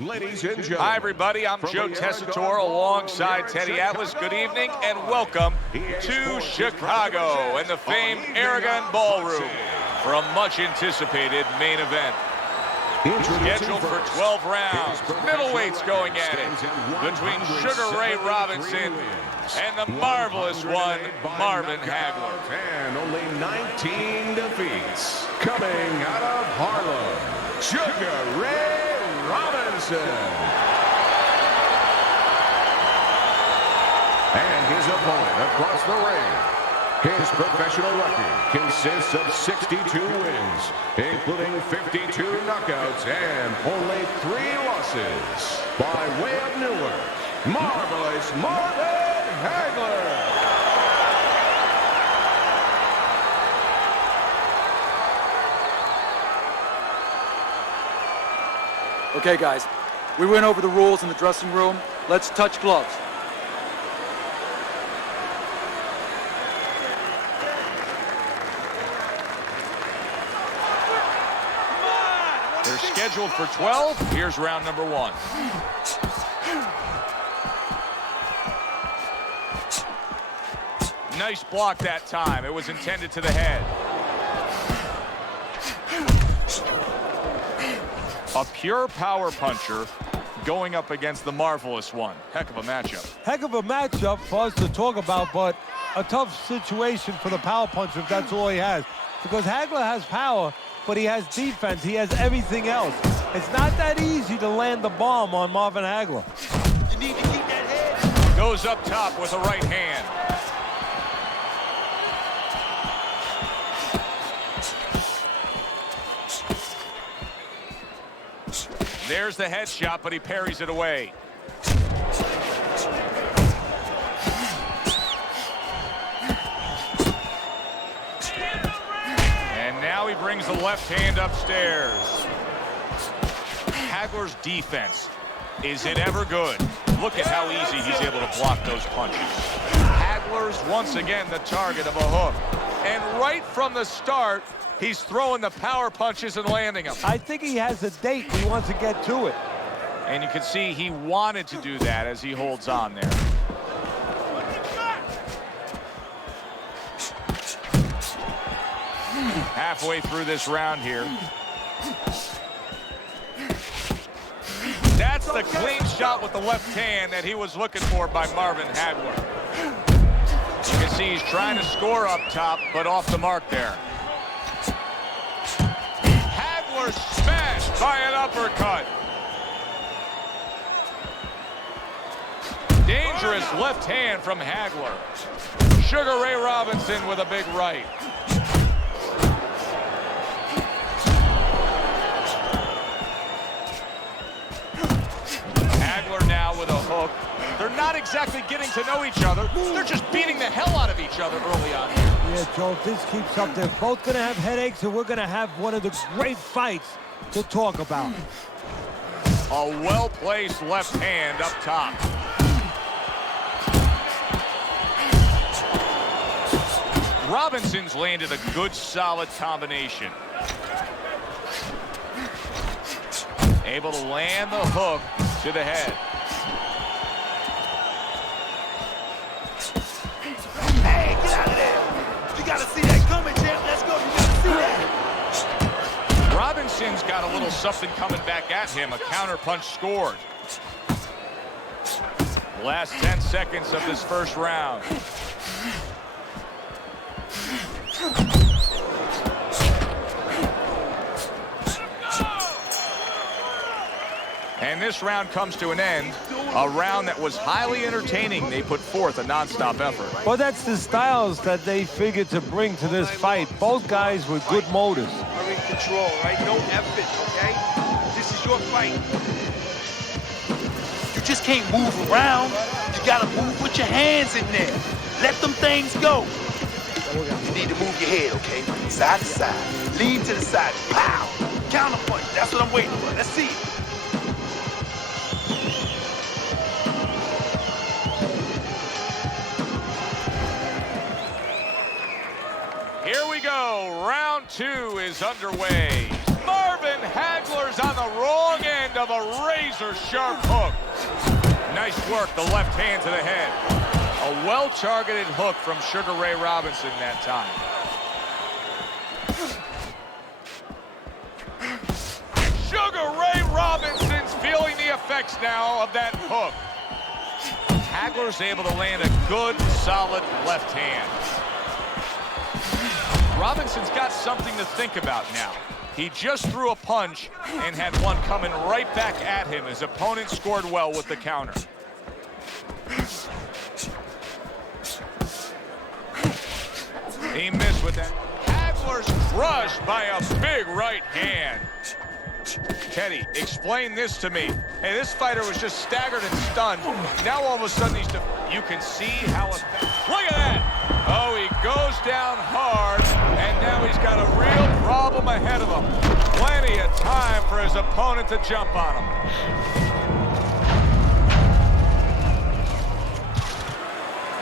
Ladies and gentlemen. Hi, everybody. I'm Joe Tessitore alongside Teddy Atlas. Good evening and welcome to Chicago and the famed Aragon Ballroom for a much-anticipated main event. Scheduled for 12 rounds, middleweights going at it between Sugar Ray Robinson and the marvelous one, Marvin Hagler. And only 19 defeats coming out of Harlem, Sugar Ray Robinson. And his opponent across the ring. His professional record consists of 62 wins, including 52 knockouts and only 3 losses. By way of Newark, marvelous Marvin Hagler. Okay, guys, we went over the rules in the dressing room. Let's touch gloves. They're scheduled for 12. Here's round number 1. Nice block that time. It was intended to the head. A pure power puncher going up against the marvelous one. Heck of a matchup. Heck of a matchup for us to talk about, but a tough situation for the power puncher if that's all he has. Because Hagler has power, but he has defense. He has everything else. It's not that easy to land the bomb on Marvin Hagler. You need to keep that head. Goes up top with a right hand. There's the headshot, but he parries it away. And now he brings the left hand upstairs. Hagler's defense, is it ever good? Look at how easy he's able to block those punches. Hagler's once again the target of a hook. And right from the start, he's throwing the power punches and landing them. I think he has a date. He wants to get to it. And you can see he wanted to do that as he holds on there. Halfway through this round here. That's the clean shot with the left hand that he was looking for by Marvin Hagler. You can see he's trying to score up top, but off the mark there. Hagler smashed by an uppercut. Dangerous left hand from Hagler. Sugar Ray Robinson with a big right. Hagler now with a hook. They're not exactly getting to know each other. They're just beating the hell out of each other early on. Yeah, Joe, if this keeps up, they're both going to have headaches, and we're going to have one of the great fights to talk about. A well-placed left hand up top. Robinson's landed a good, solid combination. Able to land the hook to the head. Hey, get out of there. You got to see that coming, champ. Let's go. You got to see that. Robinson's got a little something coming back at him. A counter punch scored. Last 10 seconds of this first round. And this round comes to an end. A round that was highly entertaining. They put forth a non-stop effort. Well, that's the styles that they figured to bring to this fight. Both guys with good motors. You're in control, right? No effort, okay? This is your fight. You just can't move around. You got to move with your hands in there. Let them things go. You need to move your head, okay? Side to side. Lean to the side. Pow! Counter punch. That's what I'm waiting for. Let's see it. Here we go. Round 2 is underway. Marvin Hagler's on the wrong end of a razor-sharp hook. Nice work, the left hand to the head. A well-targeted hook from Sugar Ray Robinson that time. Sugar Ray Robinson's feeling the effects now of that hook. Hagler's able to land a good, solid left hand. Robinson's got something to think about now. He just threw a punch and had one coming right back at him. His opponent scored well with the counter. He missed with that. Hagler's crushed by a big right hand. Teddy, explain this to me. Hey, this fighter was just staggered and stunned. Now all of a sudden you can see how effective. Look at that! Oh, he goes down hard, and now he's got a real problem ahead of him. Plenty of time for his opponent to jump on him.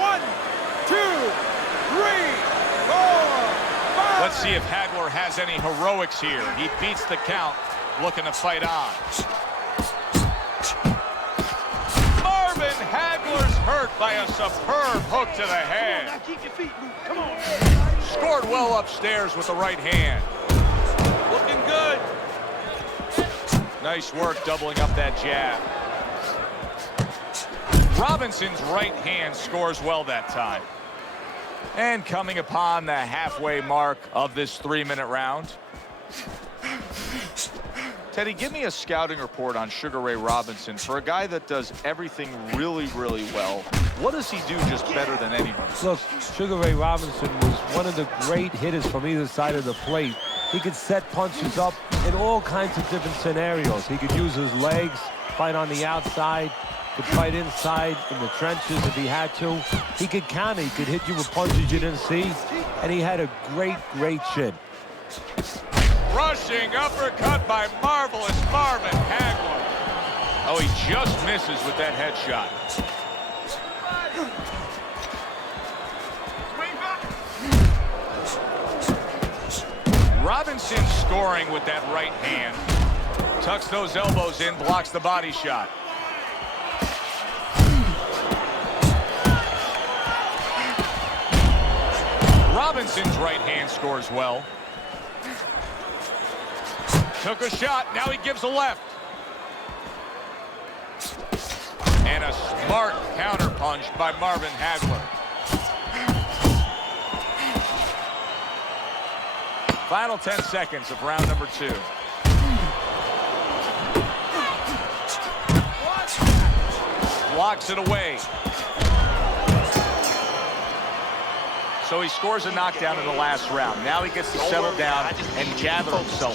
One, two, three, four, five. Let's see if Hagler has any heroics here. He beats the count, looking to fight on. Marvin Hagler's hurt by a superb hook to the head. Now keep your feet moving. Come on. Scored well upstairs with the right hand. Looking good. Nice work doubling up that jab. Robinson's right hand scores well that time. And coming upon the halfway mark of this 3-minute round. Teddy, give me a scouting report on Sugar Ray Robinson. For a guy that does everything really, really well, what does he do just better than anyone? Look, Sugar Ray Robinson was one of the great hitters from either side of the plate. He could set punches up in all kinds of different scenarios. He could use his legs, fight on the outside, could fight inside in the trenches if he had to. He could counter, he could hit you with punches you didn't see, and he had a great, great chin. Rushing uppercut by marvelous Marvin Hagler. Oh, he just misses with that headshot. Robinson scoring with that right hand. Tucks those elbows in, blocks the body shot. Robinson's right hand scores well. Took a shot, now he gives a left. And a smart counter punch by Marvin Hagler. Final 10 seconds of round number 2. Blocks it away. So he scores a knockdown in the last round. Now he gets to settle down and gather himself.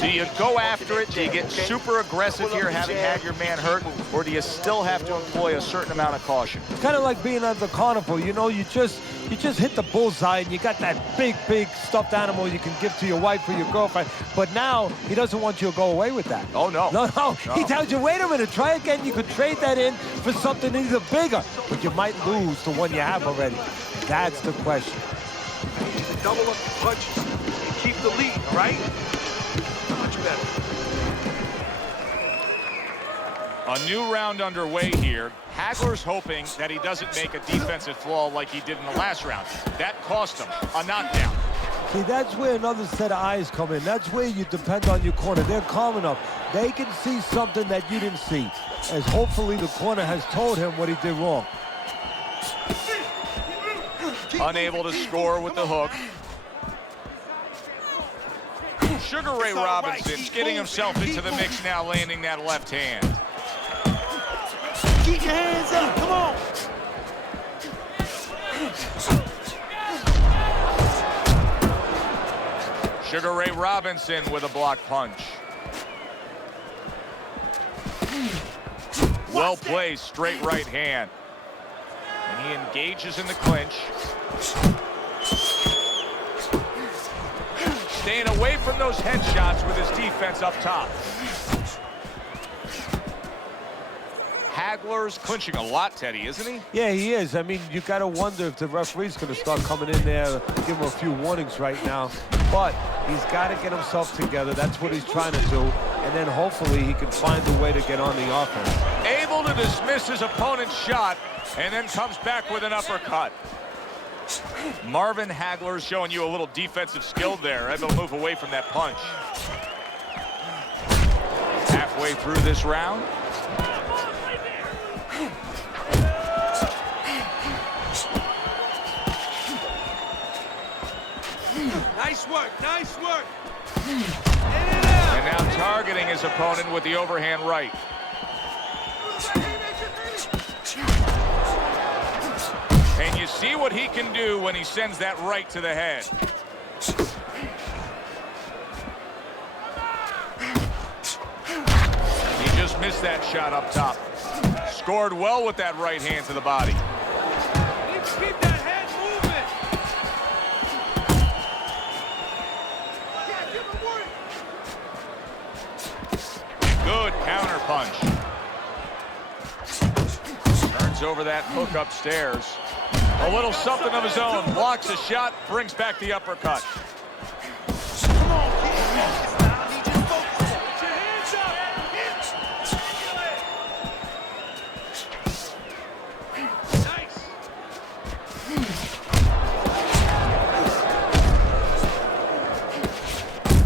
Do you go after it? Do you get super aggressive here, having had your man hurt? Or do you still have to employ a certain amount of caution? It's kind of like being at the carnival. You know, you just hit the bullseye and you got that big, big stuffed animal you can give to your wife or your girlfriend. But now he doesn't want you to go away with that. Oh, no. No. He tells you, wait a minute, try again. You could trade that in for something either bigger, but you might lose the one you have already. That's the question. Double up the punches and keep the lead, all right? Much better. A new round underway here. Hagler's hoping that he doesn't make a defensive flaw like he did in the last round. That cost him a knockdown. See, that's where another set of eyes come in. That's where you depend on your corner. They're calm enough. They can see something that you didn't see, as hopefully the corner has told him what he did wrong. Unable to score with the hook. Sugar Ray Robinson's getting himself into the mix now, landing that left hand. Keep your hands up, come on. Sugar Ray Robinson with a block punch. Well placed, straight right hand. And he engages in the clinch. Staying away from those headshots with his defense up top. Hagler's clinching a lot, Teddy, isn't he? Yeah, he is. I mean, you got to wonder if the referee's going to start coming in there, give him a few warnings right now. But he's got to get himself together. That's what he's trying to do. And then hopefully he can find a way to get on the offense. Able to dismiss his opponent's shot and then comes back with an uppercut. Marvin Hagler showing you a little defensive skill there, able to move away from that punch. Halfway through this round. Nice work, nice work. And now targeting his opponent with the overhand right. And you see what he can do when he sends that right to the head. He just missed that shot up top. Scored well with that right hand to the body. Keep that head moving. Good counter punch. Turns over that hook upstairs. A little something of his own. Blocks a shot, brings back the uppercut. Come on, kid. It's time. He just focused. Put your hands up. Nice.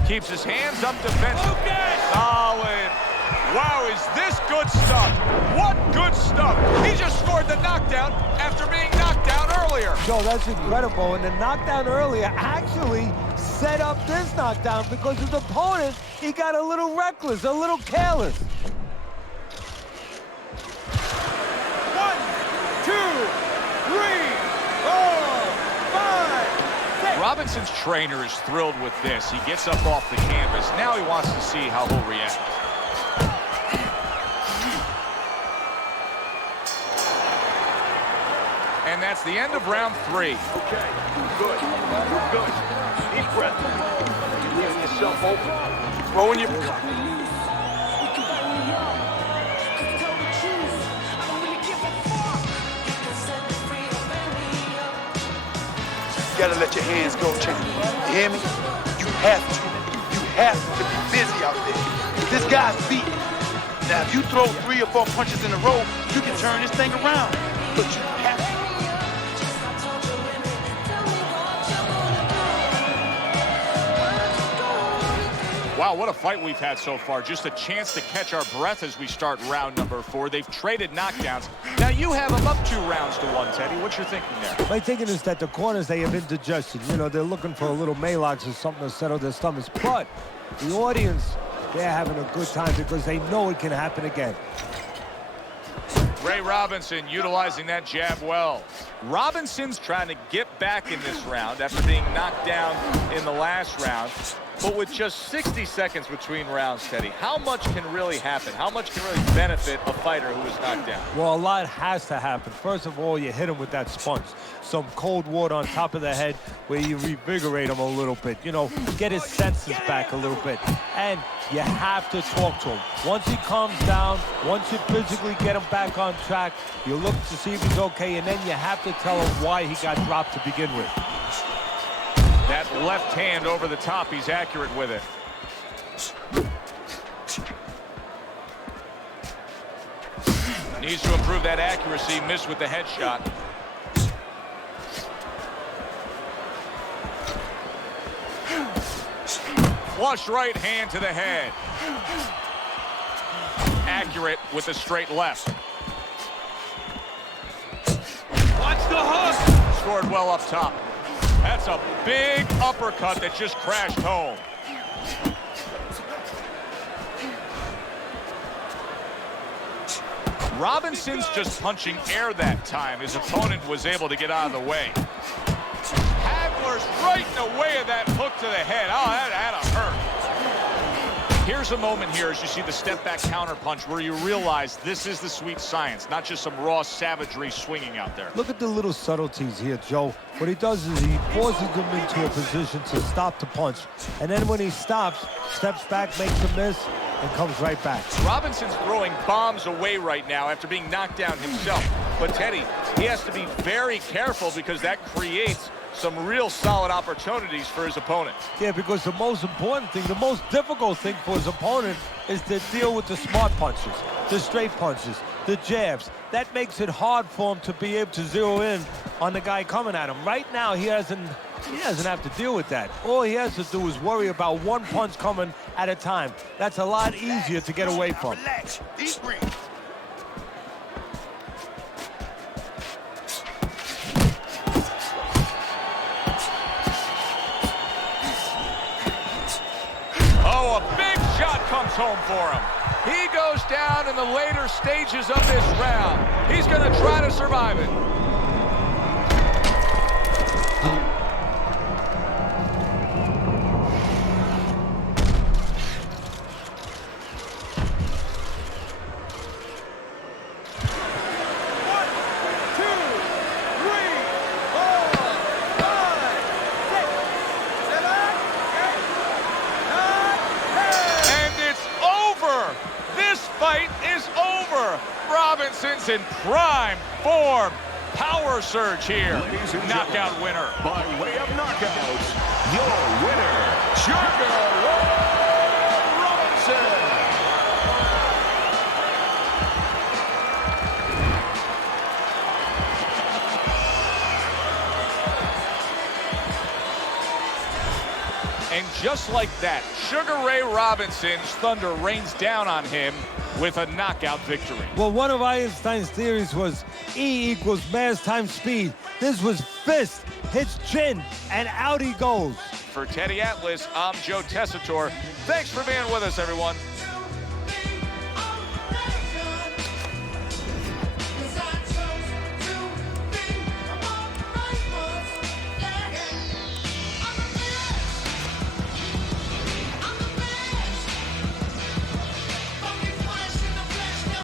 Keeps his hands up defensively. Solid. Wow, is this good stuff? What good stuff. He just scored the knockdown after being knocked down earlier. Joe, that's incredible. And the knockdown earlier actually set up this knockdown because his opponent, he got a little reckless, a little careless. 1, 2, 3, 4, 5, 6. Robinson's trainer is thrilled with this. He gets up off the canvas. Now he wants to see how he'll react. And that's the end of round 3. Okay, good. Good. Deep breath. You're leaving yourself open. Throwing your... You gotta let your hands go, champ. You hear me? You have to. You have to be busy out there. This guy's beating. Now, if you throw 3 or 4 punches in a row, you can turn this thing around. But you have to. Wow, what a fight we've had so far. Just a chance to catch our breath as we start round number 4. They've traded knockdowns. Now you have them up 2 rounds to 1, Teddy. What's your thinking there? My thinking is that the corners, they have indigestion. You know, they're looking for a little Malox or something to settle their stomachs. But the audience, they're having a good time because they know it can happen again. Ray Robinson utilizing that jab well. Robinson's trying to get back in this round after being knocked down in the last round. But with just 60 seconds between rounds, Teddy, how much can really happen? How much can really benefit a fighter who is knocked down? Well, a lot has to happen. First of all, you hit him with that sponge. Some cold water on top of the head where you revigorate him a little bit. You know, get his senses back a little bit. And you have to talk to him. Once he calms down, once you physically get him back on track, you look to see if he's okay, and then you have to tell him why he got dropped to begin with. That left hand over the top, he's accurate with it. Needs to improve that accuracy, missed with the headshot. Flush right hand to the head. Accurate with the straight left. Watch the hook! Scored well up top. That's a big uppercut that just crashed home. Robinson's just punching air that time. His opponent was able to get out of the way. Hagler's right in the way of that hook to the head. Oh, that had to hurt. Here's a moment here as you see the step-back counter punch where you realize this is the sweet science, not just some raw savagery swinging out there. Look at the little subtleties here, Joe. What he does is he forces him into a position to stop the punch. And then when he stops, steps back, makes a miss, and comes right back. Robinson's throwing bombs away right now after being knocked down himself. But Teddy, he has to be very careful because that creates some real solid opportunities for his opponent. Yeah, because the most important thing, the most difficult thing for his opponent is to deal with the smart punches, the straight punches, the jabs. That makes it hard for him to be able to zero in on the guy coming at him. Right now, he doesn't have to deal with that. All he has to do is worry about one punch coming at a time. That's a lot easier to get away from. Relax. Deep breathe. Oh, a big shot comes home for him. He goes down in the later stages of this round. He's going to try to survive it. Fight is over. Robinson's in prime form. Power surge here. Knockout winner. By way of knockouts, your winner, Hagler Robinson. And just like that, Sugar Ray Robinson's thunder rains down on him with a knockout victory. Well, one of Einstein's theories was E equals mass times speed. This was fist, hits chin, and out he goes. For Teddy Atlas, I'm Joe Tessitore. Thanks for being with us, everyone.